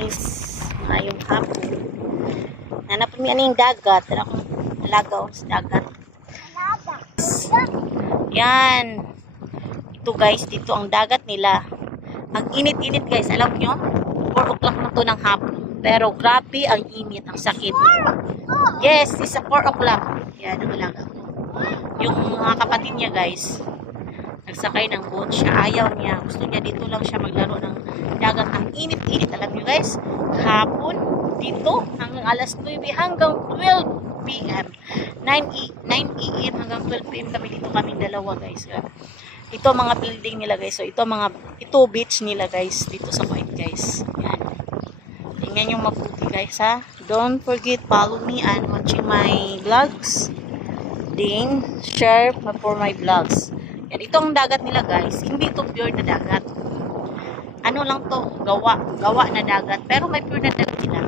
Is ngayong hapon. Nanapon mi aning dagat, tara kong alagaw sa dagat. Yan. Ito guys, dito ang dagat nila. Ang init-init guys, alam nyo? 4 o'clock na to ng hapon. Pero grabe ang init, ang sakit. Yes, it's a 4 o'clock. Yan ang alagaw. Yung mga kapatid niya guys, nagsakay ng boat siya. Ayaw niya. Gusto niya dito lang siya maglaro ng dagat. Ang init-init. Alam niyo guys, hapon dito hanggang alas 9 hanggang 12 p.m. 9 a.m. hanggang 12 p.m. kami dito, kaming dalawa guys. Ito mga building nila guys. So ito beach nila guys dito sa Kuwait guys. Yan. Tingnan yung mabuti guys ha. Don't forget follow me and watching my vlogs. Then share for my vlogs. Yan, itong dagat nila guys, hindi ito pure na dagat. Ano lang to, gawa na dagat. Pero may pure na dagat sila.